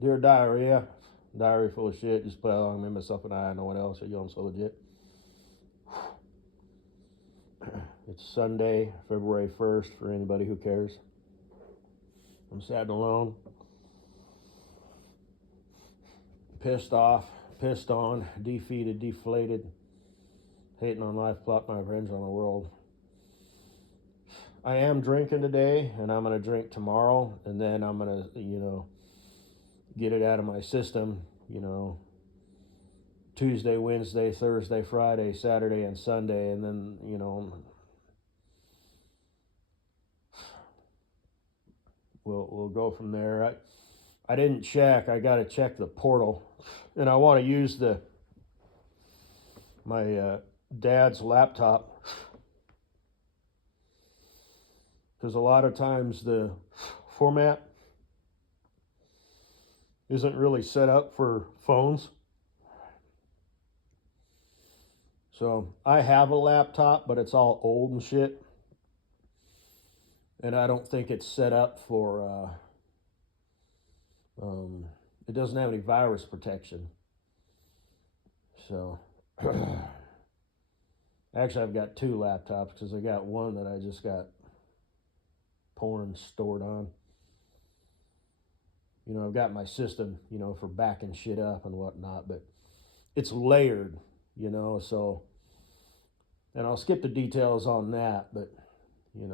Dear diarrhea, diary full of shit. Just play along, me, myself, and I. No one else. Yo, I'm so legit. It's Sunday, February 1st, for anybody who cares. I'm sad and alone. Pissed off, pissed on, defeated, deflated, hating on life, plotting my revenge on the world. I am drinking today, and I'm going to drink tomorrow, and then I'm going to, get it out of my system, Tuesday, Wednesday, Thursday, Friday, Saturday, and Sunday, and then, we'll go from there. I didn't check. I got to check the portal, and I want to use my dad's laptop, because a lot of times the format isn't really set up for phones. So I have a laptop, but it's all old and shit, and I don't think it's set up for it doesn't have any virus protection. So actually I've got two laptops, because I got one that I just got porn stored on. I've got my system, for backing shit up and whatnot, but it's layered, so, and I'll skip the details on that, but, it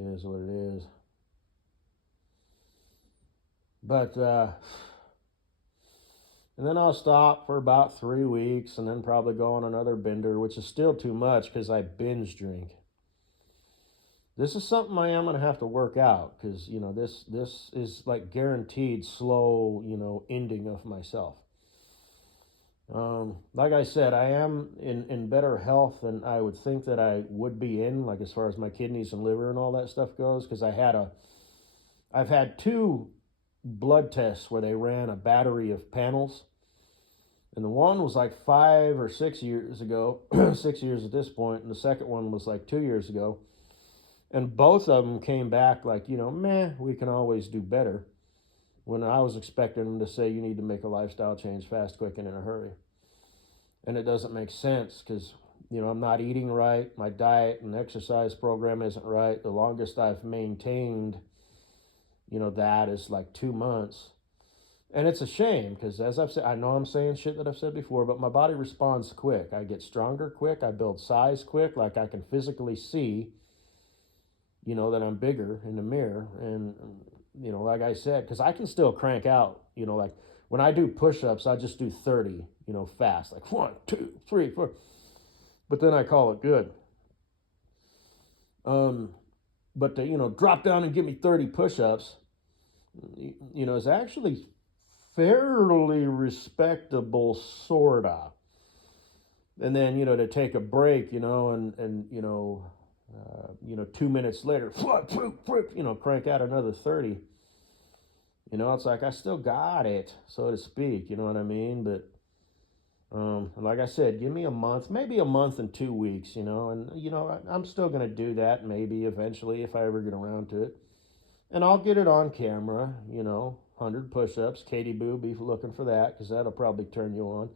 is what it is. But, and then I'll stop for about 3 weeks, and then probably go on another bender, which is still too much because I binge drink. This is something I am going to have to work out, because, this is like guaranteed slow, ending of myself. Like I said, I am in better health than I would think that I would be in, like as far as my kidneys and liver and all that stuff goes, because I've had 2 blood tests where they ran a battery of panels, and the one was like 5 or 6 years ago, 6 years at this point, and the second one was like 2 years ago, and both of them came back like, meh, we can always do better, when I was expecting them to say you need to make a lifestyle change fast, quick, and in a hurry. And it doesn't make sense, because I'm not eating right, my diet and exercise program isn't right. The longest I've maintained that is like 2 months. And it's a shame, because as I've said, I know I'm saying shit that I've said before, but my body responds quick. I get stronger quick. I build size quick. Like I can physically see, that I'm bigger in the mirror. And, like I said, because I can still crank out, like when I do push-ups, I just do 30, fast, like 1, 2, 3, 4. But then I call it good. But to, drop down and give me 30 push-ups, is actually fairly respectable, sorta. And then, to take a break, and 2 minutes later, crank out another 30. It's like I still got it, so to speak, you know what I mean? But like I said, give me a month, maybe a month and 2 weeks, and I'm still gonna do that maybe eventually if I ever get around to it. And I'll get it on camera, 100 push-ups. Katie Boo, be looking for that, because that'll probably turn you on.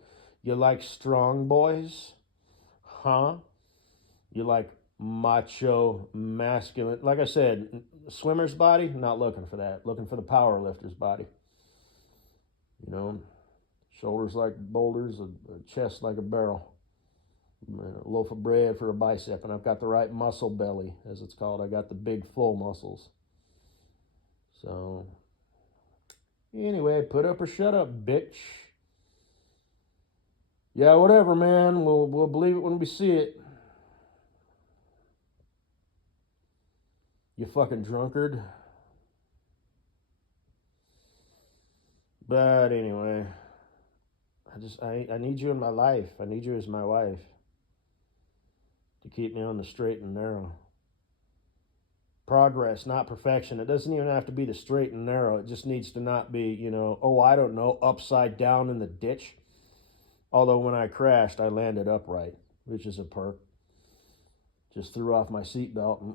You like strong boys? Huh? You like macho, masculine? Like I said, swimmer's body, not looking for that. Looking for the power lifter's body. Shoulders like boulders, a chest like a barrel. A loaf of bread for a bicep, and I've got the right muscle belly, as it's called. I got the big, full muscles. So, anyway, put up or shut up, bitch. Yeah, whatever, man. We'll believe it when we see it. You fucking drunkard. But anyway, I need you in my life. I need you as my wife to keep me on the straight and narrow. Progress, not perfection. It doesn't even have to be the straight and narrow. It just needs to not be, I don't know, upside down in the ditch. Although when I crashed, I landed upright, which is a perk. Just threw off my seatbelt and,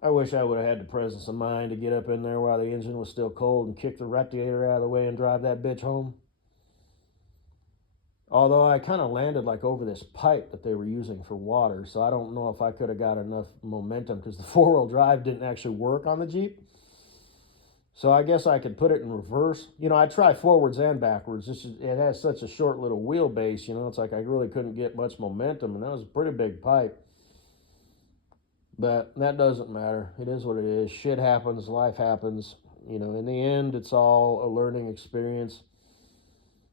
I wish I would have had the presence of mind to get up in there while the engine was still cold and kick the radiator out of the way and drive that bitch home. Although I kind of landed like over this pipe that they were using for water, so I don't know if I could have got enough momentum because the four-wheel drive didn't actually work on the Jeep. So I guess I could put it in reverse. I try forwards and backwards. It has such a short little wheelbase, it's like I really couldn't get much momentum, and that was a pretty big pipe. But that doesn't matter. It is what it is. Shit happens, life happens. In the end, it's all a learning experience.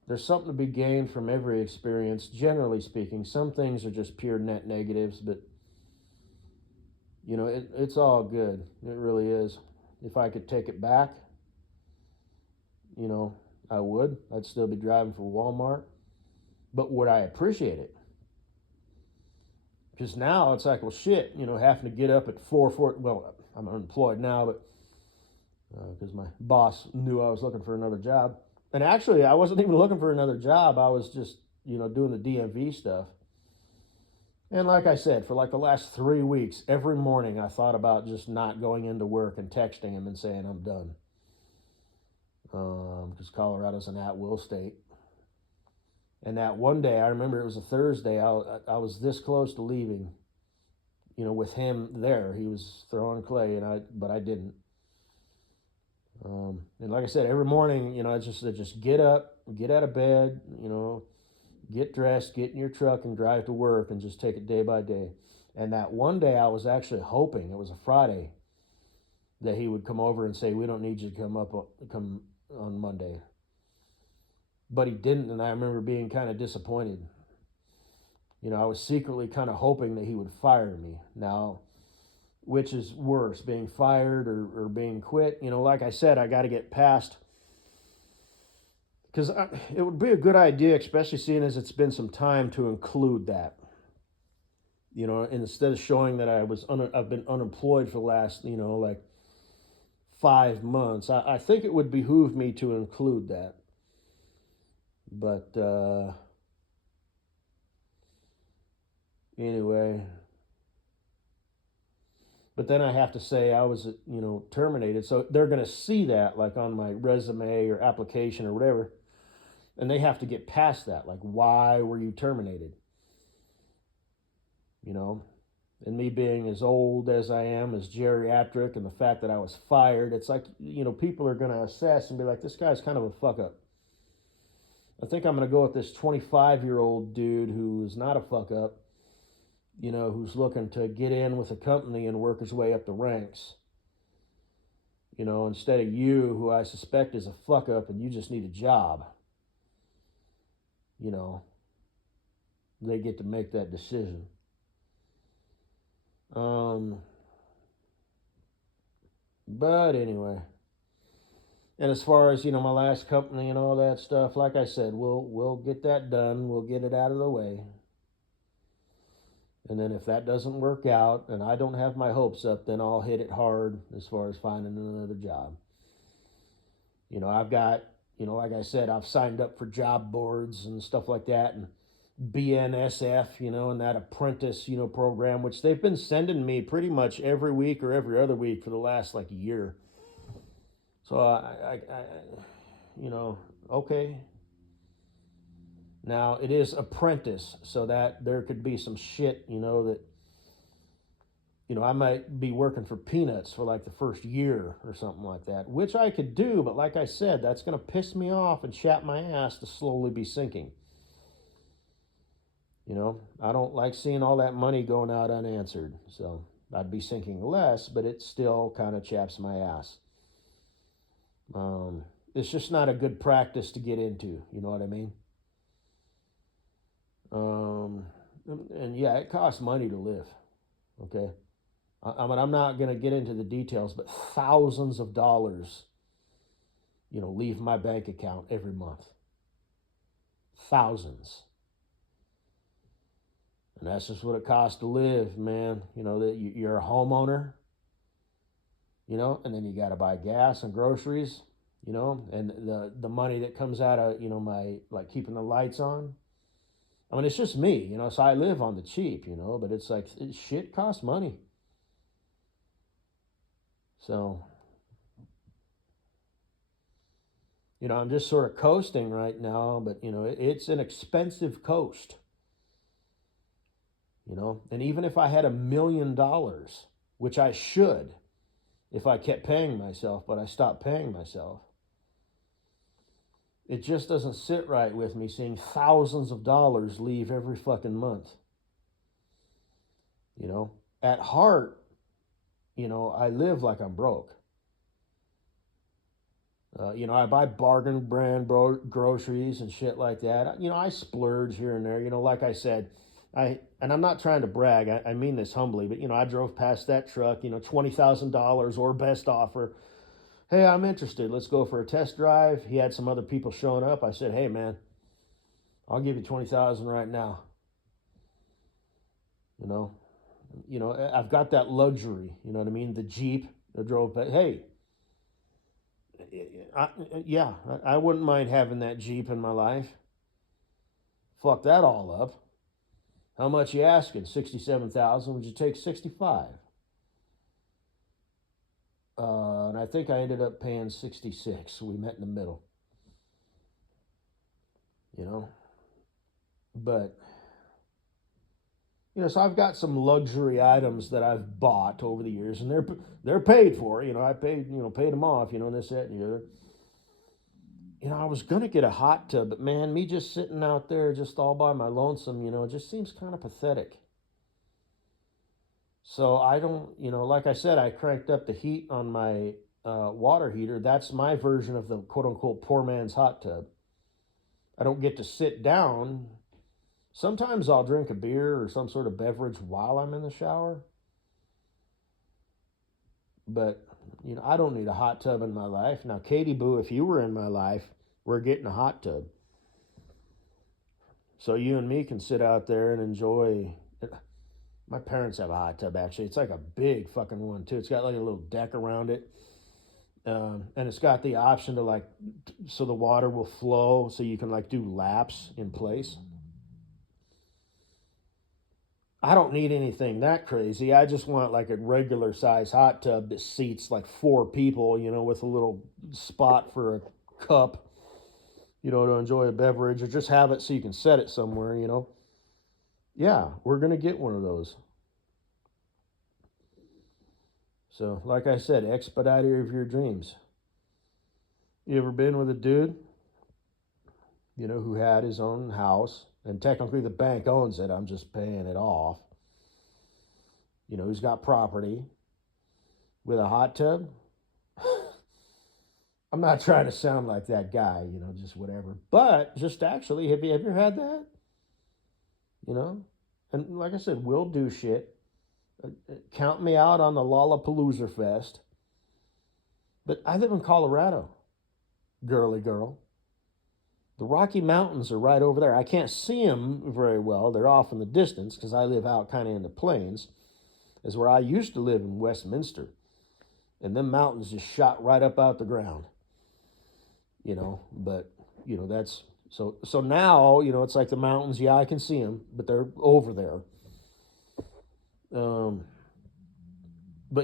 There's something to be gained from every experience, generally speaking. Some things are just pure net negatives, but, it's all good. It really is. If I could take it back, I would. I'd still be driving for Walmart. But would I appreciate it? Because now it's like, well, shit, having to get up at 4:40. Well, I'm unemployed now, but because my boss knew I was looking for another job. And actually, I wasn't even looking for another job. I was just, doing the DMV stuff. And like I said, for like the last 3 weeks, every morning I thought about just not going into work and texting him and saying I'm done. Because Colorado's an at-will state. And that one day, I remember it was a Thursday, I was this close to leaving, with him there. He was throwing clay, but I didn't. And like I said, every morning, I just get up, get out of bed, get dressed, get in your truck and drive to work and just take it day by day. And that one day I was actually hoping, it was a Friday, that he would come over and say, we don't need you to come on Monday. But he didn't, and I remember being kind of disappointed. I was secretly kind of hoping that he would fire me. Now, which is worse, being fired or being quit? Like I said, I got to get past, because it would be a good idea, especially seeing as it's been some time, to include that. Instead of showing that I've been unemployed for the last, like 5 months, I think it would behoove me to include that. But anyway, but then I have to say I was, terminated. So they're going to see that like on my resume or application or whatever. And they have to get past that. Like, why were you terminated? And me being as old as I am, as geriatric, and the fact that I was fired, it's like, people are going to assess and be like, this guy's kind of a fuck up. I think I'm going to go with this 25-year-old dude who is not a fuck up, who's looking to get in with a company and work his way up the ranks. Instead of you, who I suspect is a fuck up and you just need a job. They get to make that decision. But anyway. And as far as, my last company and all that stuff, like I said, we'll get that done. We'll get it out of the way. And then if that doesn't work out and I don't have my hopes up, then I'll hit it hard as far as finding another job. I've got, like I said, I've signed up for job boards and stuff like that, and BNSF, and that apprentice, program, which they've been sending me pretty much every week or every other week for the last like year. So I okay. Now it is apprentice, so that there could be some shit, that, I might be working for peanuts for like the first year or something like that, which I could do, but like I said, that's going to piss me off and chap my ass to slowly be sinking. I don't like seeing all that money going out unanswered, so I'd be sinking less, but it still kind of chaps my ass. It's just not a good practice to get into, you know what I mean? And yeah, it costs money to live, okay? I'm not going to get into the details, but thousands of dollars, leave my bank account every month. Thousands. And that's just what it costs to live, man. That you're a homeowner, and then you got to buy gas and groceries, and the money that comes out of, my, like, keeping the lights on. I mean, it's just me, so I live on the cheap, but it's like, shit costs money. So, I'm just sort of coasting right now, but, it's an expensive coast, and even if I had $1 million, which I should, if I kept paying myself, but I stopped paying myself, it just doesn't sit right with me seeing thousands of dollars leave every fucking month. At heart, I live like I'm broke. I buy bargain brand groceries and shit like that. I splurge here and there. Like I said, and I'm not trying to brag. I mean this humbly, but I drove past that truck. $20,000 or best offer. Hey, I'm interested. Let's go for a test drive. He had some other people showing up. I said, hey man, I'll give you 20,000 right now. You know, I've got that luxury. You know what I mean? The Jeep. I drove. Hey, yeah, I wouldn't mind having that Jeep in my life. Fuck that all up. How much you asking? 67,000. Would you take 65? And I think I ended up paying 66. So we met in the middle. But so I've got some luxury items that I've bought over the years, and they're paid for. I paid them off. This, that, and the other. I was gonna get a hot tub, but man, me just sitting out there just all by my lonesome, it just seems kind of pathetic. So I don't, like I said, I cranked up the heat on my water heater. That's my version of the quote unquote poor man's hot tub. I don't get to sit down. Sometimes I'll drink a beer or some sort of beverage while I'm in the shower. But, I don't need a hot tub in my life. Now, Katie Boo, if you were in my life, we're getting a hot tub. So you and me can sit out there and enjoy. My parents have a hot tub, actually. It's like a big fucking one, too. It's got like a little deck around it. And it's got the option to so the water will flow so you can do laps in place. I don't need anything that crazy. I just want a regular size hot tub that seats 4 people, with a little spot for a cup, to enjoy a beverage, or just have it so you can set it somewhere, Yeah, we're going to get one of those. So, like I said, expediter of your dreams. You ever been with a dude, who had his own house, and technically the bank owns it, I'm just paying it off. Who's got property with a hot tub? I'm not trying to sound like that guy, just whatever. But just actually, have you ever had that? And like I said, we'll do shit. Count me out on the Lollapalooza Fest. But I live in Colorado, girly girl. The Rocky Mountains are right over there. I can't see them very well. They're off in the distance because I live out kind of in the plains. Is where I used to live in Westminster. And them mountains just shot right up out the ground. But, that's... So now, it's like the mountains, yeah, I can see them, but they're over there. But,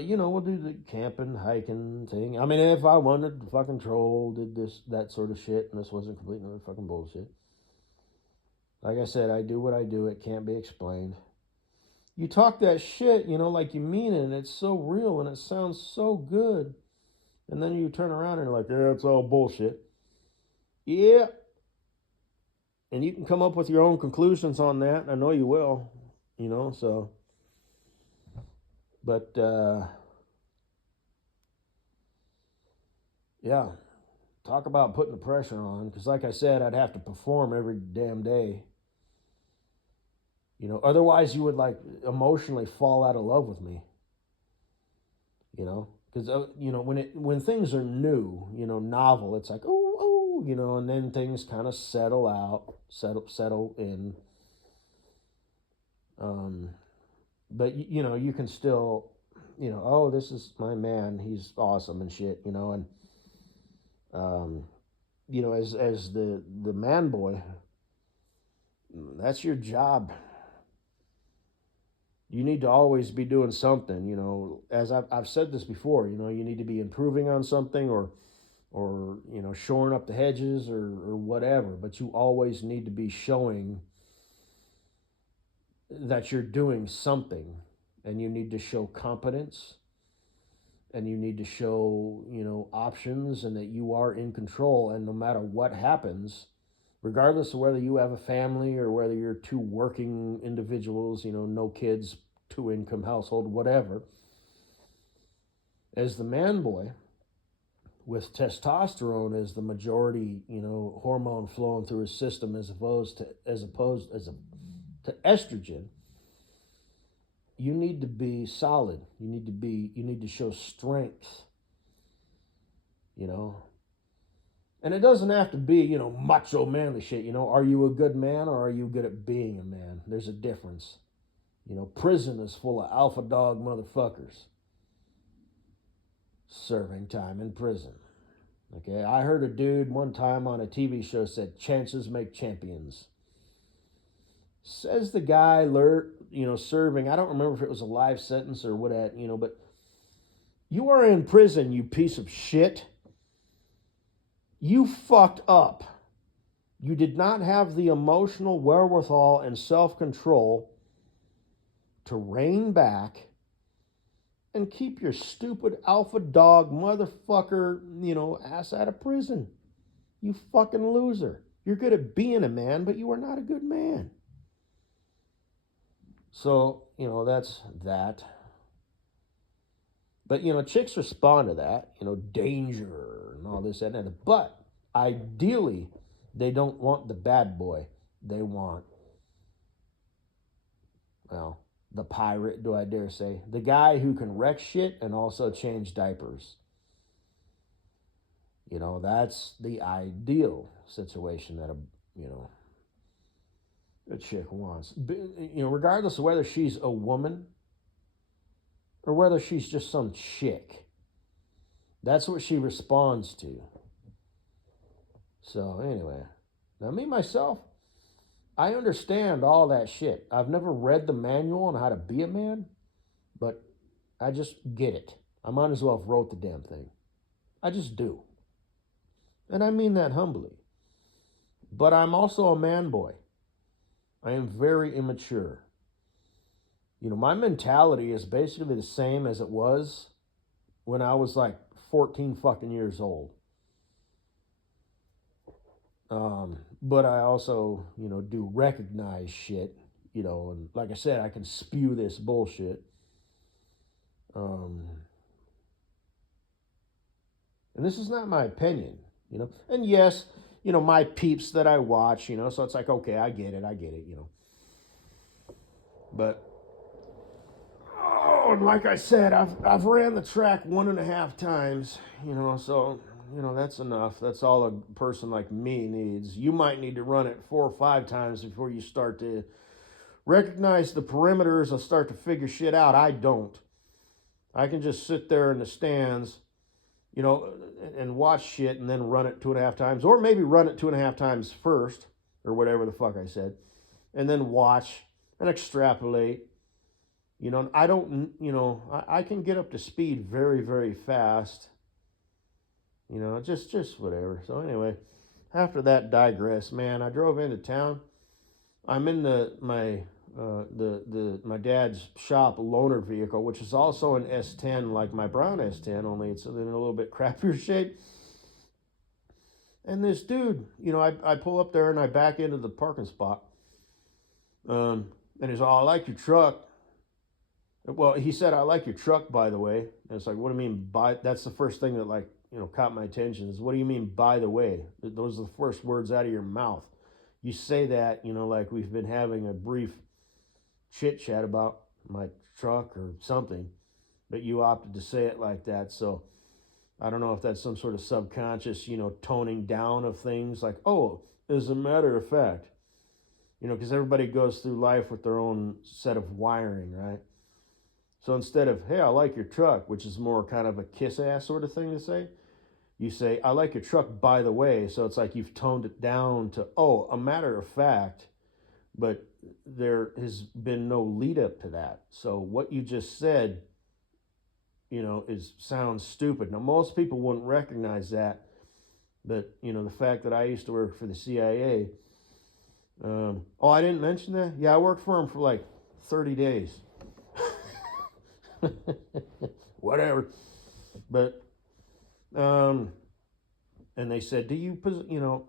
we'll do the camping, hiking thing. I mean, if I wanted to fucking troll, did this, that sort of shit, and this wasn't complete another fucking bullshit. Like I said, I do what I do. It can't be explained. You talk that shit, like you mean it, and it's so real, and it sounds so good. And then you turn around and you're like, yeah, it's all bullshit. Yeah. And you can come up with your own conclusions on that. I know you will, so. But, yeah, talk about putting the pressure on. Because like I said, I'd have to perform every damn day. Otherwise you would emotionally fall out of love with me. Because, when things are new, novel, it's like, oh, and then things kind of settle out, settle in. But, you can still, oh, this is my man. He's awesome and shit, and, as the man boy, that's your job. You need to always be doing something, as I've said this before, you need to be improving on something, or shoring up the hedges, or whatever, but you always need to be showing that you're doing something, and you need to show competence, and you need to show options, and that you are in control, and no matter what happens, regardless of whether you have a family or whether you're two working individuals, no kids, two income household, whatever, as the man boy with testosterone as the majority, hormone flowing through his system, as opposed to estrogen, you need to be solid. You need to show strength, And it doesn't have to be, macho manly shit. Are you a good man, or are you good at being a man? There's a difference. Prison is full of alpha dog motherfuckers serving time in prison. Okay, I heard a dude one time on a TV show said, chances make champions. Says the guy, serving, I don't remember if it was a life sentence or what, but you are in prison, you piece of shit. You fucked up. You did not have the emotional wherewithal and self-control to rein back and keep your stupid alpha dog motherfucker, ass out of prison. You fucking loser. You're good at being a man, but you are not a good man. So, that's that. But, chicks respond to that, danger and all this and that. But ideally, they don't want the bad boy. They want, the pirate, do I dare say. The guy who can wreck shit and also change diapers. That's the ideal situation that a chick wants. Regardless of whether she's a woman or whether she's just some chick. That's what she responds to. So anyway, now me, myself, I understand all that shit. I've never read the manual on how to be a man, but I just get it. I might as well have wrote the damn thing. I just do. And I mean that humbly. But I'm also a man boy. I am very immature. My mentality is basically the same as it was when I was like 14 fucking years old. But I also, do recognize shit, and like I said, I can spew this bullshit. And this is not my opinion, And yes, my peeps that I watch, so it's like, okay, I get it, But, and like I said, I've ran the track 1.5 times, so, that's enough. That's all a person like me needs. You might need to run it 4 or 5 times before you start to recognize the perimeters and start to figure shit out. I don't. I can just sit there in the stands, and watch shit and then run it 2.5 times, or maybe run it 2.5 times first, or whatever the fuck I said, and then watch and extrapolate. I don't, I can get up to speed very, very fast. Just whatever. So anyway, after that digress, man, I drove into town. I'm in my dad's shop loaner vehicle, which is also an S10, like my brown S10, only it's in a little bit crappier shape. And this dude, I pull up there and I back into the parking spot. And he's all, I like your truck. Well, he said, I like your truck, by the way. And it's like, what do you mean by? That's the first thing that caught my attention is, what do you mean by the way? Those are the first words out of your mouth. You say that, like we've been having a brief chit chat about my truck or something, but you opted to say it like that. So I don't know if that's some sort of subconscious, toning down of things, like, oh, as a matter of fact, because everybody goes through life with their own set of wiring, right? So instead of, hey, I like your truck, which is more kind of a kiss ass sort of thing to say, you say, I like your truck, by the way. So it's like you've toned it down to, oh, a matter of fact, but there has been no lead up to that. So what you just said, sounds stupid. Now most people wouldn't recognize that, but the fact that I used to work for the CIA. Oh, I didn't mention that. Yeah, I worked for them for like 30 days. Whatever. But and they said,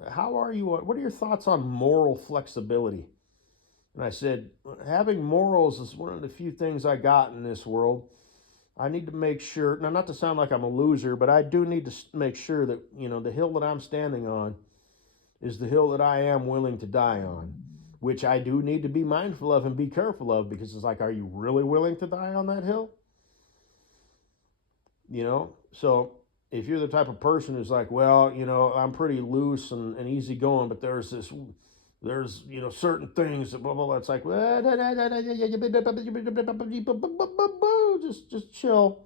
how are you? What are your thoughts on moral flexibility? And I said, having morals is one of the few things I got in this world. I need to make sure, now not to sound like I'm a loser, but I do need to make sure that, the hill that I'm standing on is the hill that I am willing to die on, which I do need to be mindful of and be careful of, because it's like, are you really willing to die on that hill? So if you're the type of person who's like, well, I'm pretty loose and easygoing, but there's certain things that blah blah blah. It's like, just chill.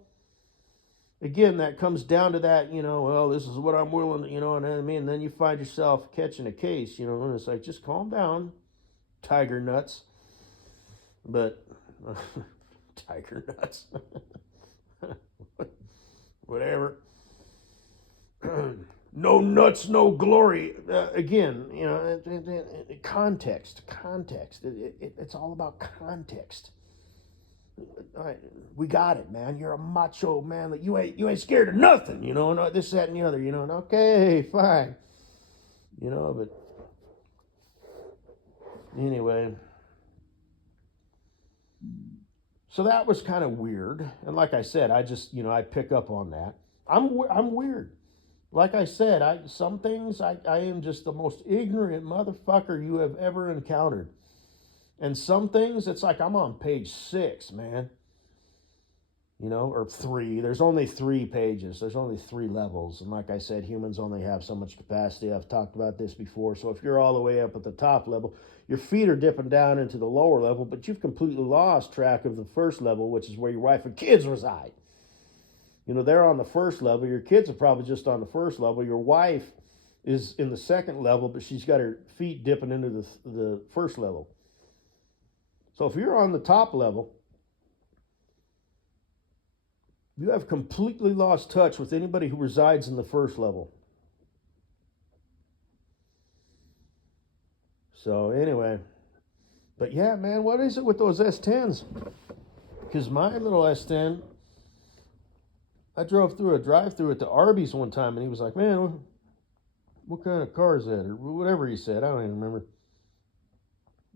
Again, that comes down to that, well, this is what I'm willing to, and I mean, and then you find yourself catching a case, and it's like, just calm down, tiger nuts. But tiger nuts. Whatever. No nuts, no glory. Again, context. It's all about context. All right, we got it, man. You're a macho man. That you ain't scared of nothing, and this, that, and the other, and okay, fine, but anyway. So that was kind of weird, and like I said, I just, I pick up on that. I'm weird. Like I said, some things I am just the most ignorant motherfucker you have ever encountered. And some things, it's like I'm on page 6, man. Or 3. There's only 3 pages. There's only 3 levels. And like I said, humans only have so much capacity. I've talked about this before. So if you're all the way up at the top level, your feet are dipping down into the lower level, but you've completely lost track of the first level, which is where your wife and kids reside. They're on the first level. Your kids are probably just on the first level. Your wife is in the second level, but she's got her feet dipping into the first level. So if you're on the top level, you have completely lost touch with anybody who resides in the first level. So anyway, but yeah, man, what is it with those S10s? Because my little S10, I drove through a drive-through at the Arby's one time, and he was like, man, what kind of car is that? Or whatever he said, I don't even remember.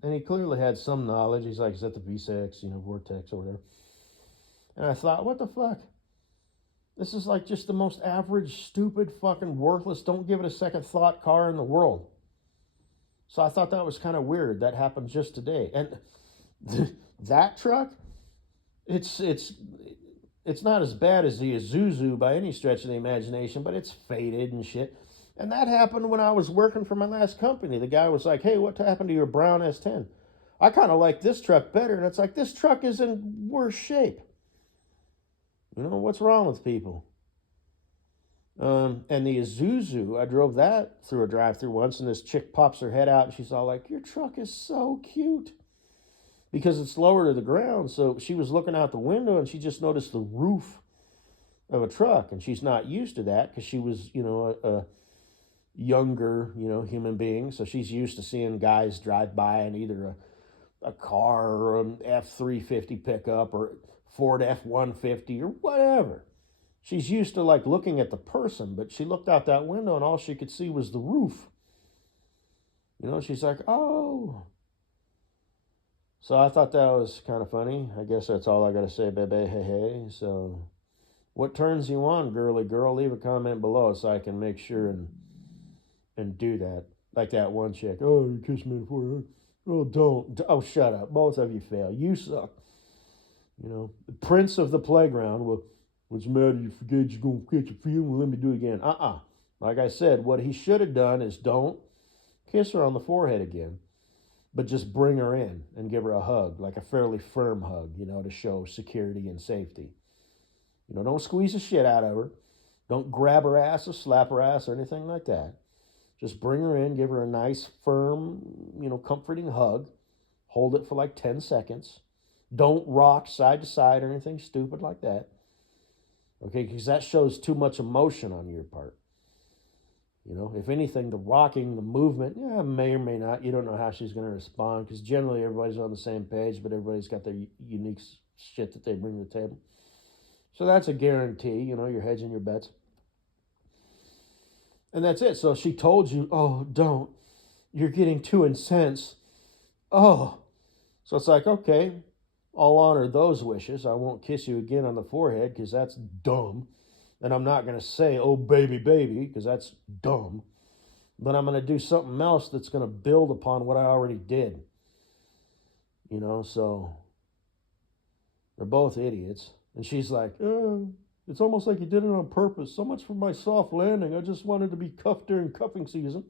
And he clearly had some knowledge. He's like, is that the V6, Vortex or whatever? And I thought, what the fuck? This is like just the most average, stupid, fucking worthless, don't give it a second thought car in the world. So I thought that was kind of weird. That happened just today. And that truck, it's not as bad as the Isuzu by any stretch of the imagination, but it's faded and shit. And that happened when I was working for my last company. The guy was like, hey, what happened to your brown S10? I kind of like this truck better. And it's like, this truck is in worse shape. What's wrong with people? And the Isuzu, I drove that through a drive-through once, and this chick pops her head out, and she's all like, your truck is so cute. Because it's lower to the ground, so she was looking out the window, and she just noticed the roof of a truck, and she's not used to that, because she was, a younger, human being, so she's used to seeing guys drive by in either a car or an F-350 pickup or Ford F-150 or whatever. She's used to like looking at the person, but she looked out that window and all she could see was the roof. She's like, oh. So I thought that was kind of funny. I guess that's all I got to say, baby. Hey, hey. So what turns you on, girly girl? Leave a comment below so I can make sure and do that. Like that one chick. Oh, you kissed me before. Oh, don't. Oh, shut up. Both of you fail. You suck. The prince of the playground. Well, what's the matter? You forget you're going to catch a feeling? Well, let me do it again. Like I said, what he should have done is don't kiss her on the forehead again, but just bring her in and give her a hug, like a fairly firm hug, to show security and safety. Don't squeeze the shit out of her. Don't grab her ass or slap her ass or anything like that. Just bring her in, give her a nice, firm, comforting hug. Hold it for like 10 seconds. Don't rock side to side or anything stupid like that. Okay, because that shows too much emotion on your part. You know, if anything, the rocking, the movement, yeah, may or may not. You don't know how she's going to respond because generally everybody's on the same page, but everybody's got their unique shit that they bring to the table. So that's a guarantee. You know, you're hedging your bets. And that's it. So she told you, oh, don't. You're getting too incensed. Oh. So it's like, okay, I'll honor those wishes. I won't kiss you again on the forehead because that's dumb. And I'm not going to say, oh, baby, baby, because that's dumb. But I'm going to do something else that's going to build upon what I already did. You know, so they're both idiots. And she's like, it's almost like you did it on purpose. So much for my soft landing. I just wanted to be cuffed during cuffing season.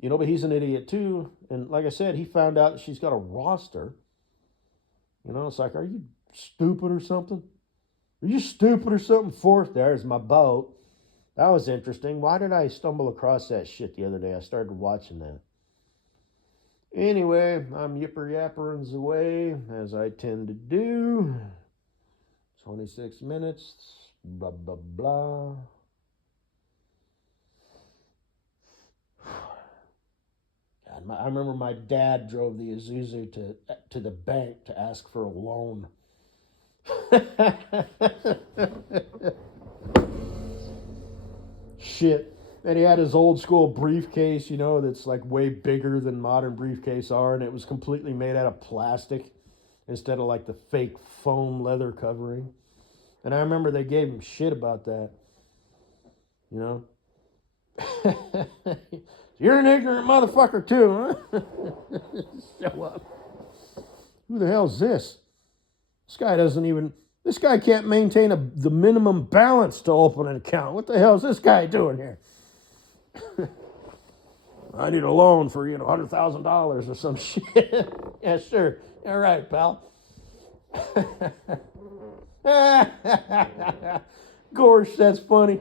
You know, but he's an idiot too. And like I said, he found out that she's got a roster. You know, it's like, are you stupid or something? Are you stupid or something? Fourth, there's my boat. That was interesting. Why did I stumble across that shit the other day? I started watching that. Anyway, I'm yipper-yappering away, as I tend to do. 26 minutes, blah, blah, blah. God, I remember my dad drove the Isuzu to the bank to ask for a loan. Shit. And he had his old school briefcase, you know, that's like way bigger than modern briefcases are, and it was completely made out of plastic instead of like the fake foam leather covering. And I remember they gave him shit about that. You know? You're an ignorant motherfucker too, huh? Show up. Who the hell's this? This guy can't maintain the minimum balance to open an account. What the hell is this guy doing here? I need a loan for, $100,000 or some shit. Yeah, sure. All right, pal. Gosh, that's funny.